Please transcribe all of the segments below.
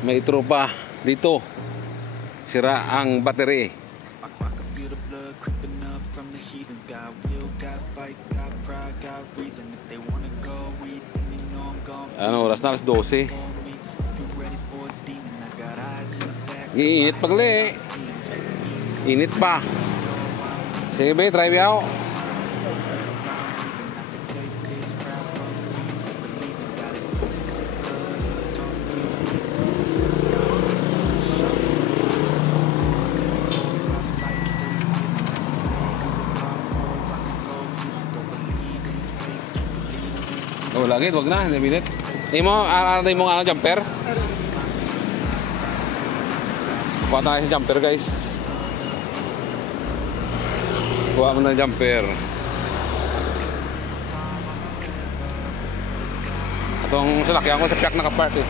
May tropa dito. Sira ang battery. Ano oras na? Alas 12. Iinit pagli. Init pa. Sige ba, try me out. Oh, lagi, wag na, 1 minute. Hindi mo, aranday mo nga jumper. Kuha tayo sa jumper, guys. Kuha mo ng jumper. Itong salakyan ko sa piyak nakapark eh.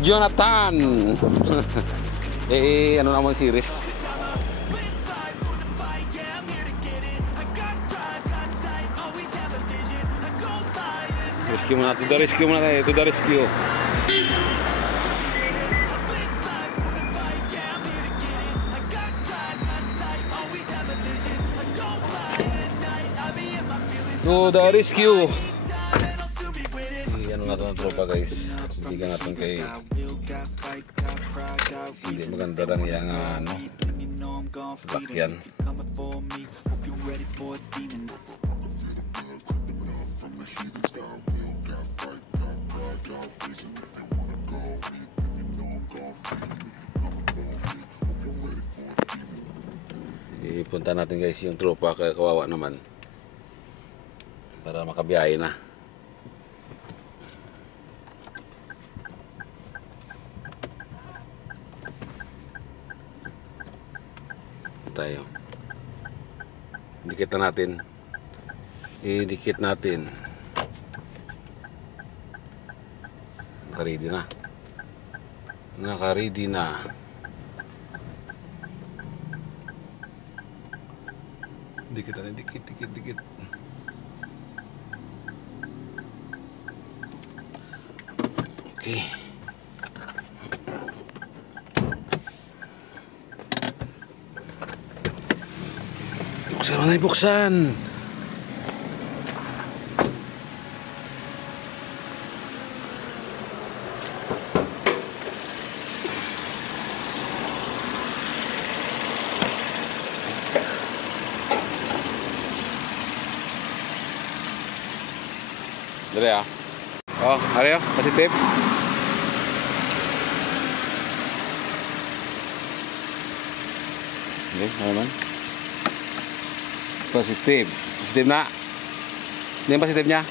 Jonathan! Ano naman series? Rescue muna, to the rescue muna tayo, to the rescue. To the rescue. Ano na ito ng tropa, guys? Bigyan natin kay hindi maganda lang yung lakyan. Ipunta natin, guys, yung tropa, kaya kawawa naman para makabiyahe na. Tayo. Dikit na natin. Idikit natin. Naka-ready na. Naka-ready na. Dikit natin, dikit. Okay. Buksan mo na, buksan. Dali ah. Oh, ariyo, positive. Okay, ano naman? Positive. Positive na. Hindi yung positive niya?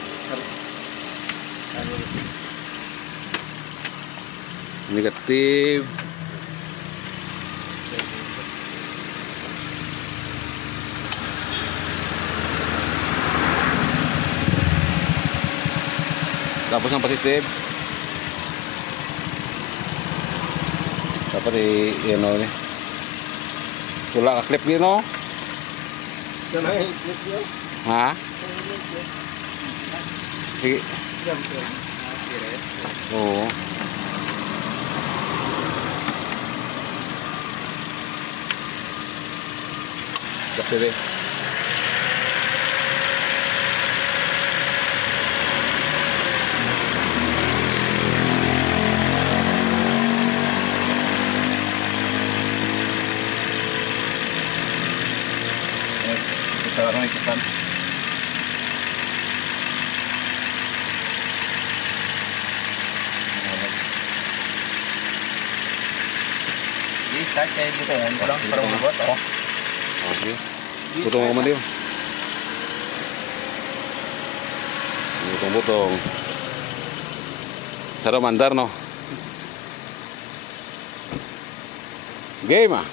Negative. Tapos ang positive. Dapat i-ano ni. Wala ka clip din, no? Ha? Sige. Oo. Kasi rin. Kita ikutan. Di start kayak gitu kan, pulang perlu buat oh. Oke. Butong mo din. Butong. Tara mandar no. Game ah.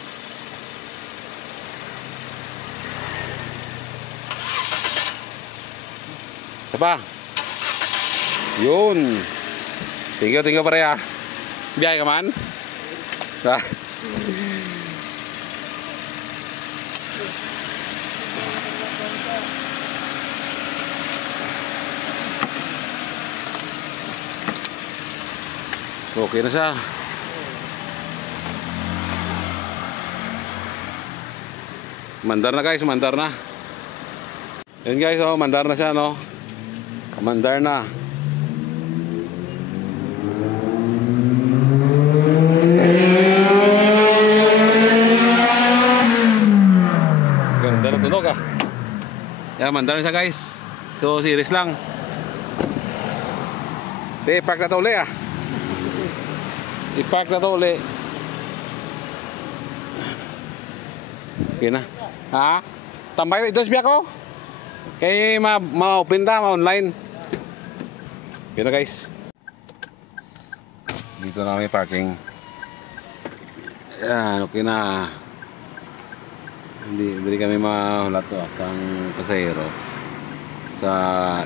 Siapa? Yun. Tinggal pare ya. Biyahe ka man? Okay na siya. Mandar na guys, mandar na. Yun guys, oh, mandar na siya, no? Mandar na. Ganda na tunog ah. Yan, mandar na siya guys. So, series lang. I-park na to uli ah. I-park na to uli. Okay na. Ha? Tambay ito siya ko. Kaya ma-open na, ma-online. Okay na guys. Dito na kami parking. Yan, okay na. Hindi kami mahulat to sang pasahero.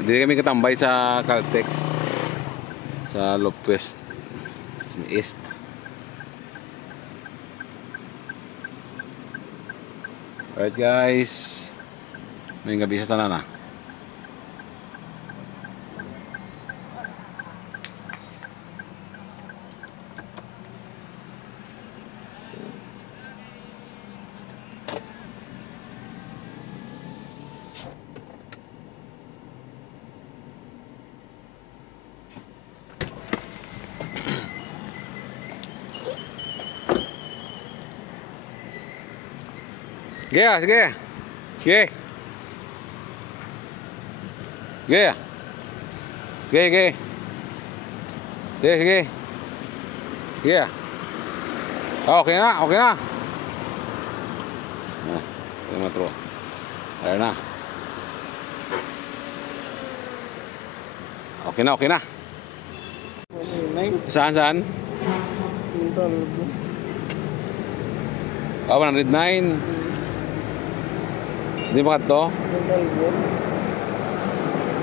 Hindi kami katambay sa Caltex. Sa Lopez East. Alright guys, may gabi sa tanan na. Sige ah, sige. Sige. Sige ah. Sige, sige. Sige, sige. Sige ah. Okay na, okay na. Sige matro. Ayan na. Okay na, okay na. Saan, saan? Oh, 109. Hindi ba ito?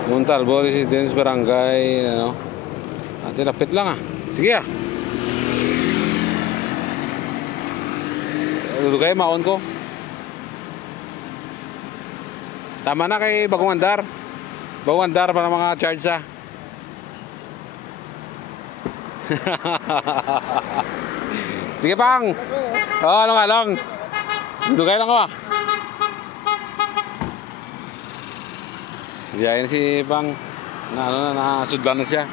Montalvo Residence Barangay, ano? Ate, lapit lang ah. Sige ah. Dugay, maon ko. Tama na kay Bagong Andar. Bagong Andar para mga charge ah. Sige pang. Oh, ano nga lang. Dugay lang ko ah. Diyan si Bang nasudlan na siya.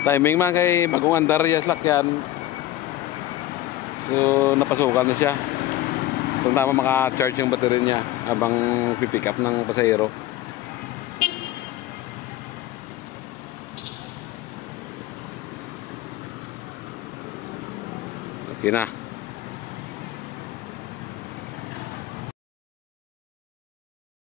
Timing man kay Bagong Andar ya sakyan. So napasukan na siya. Kung tama maka-charge yung battery niya habang pipick up ng pasahero. Okay na.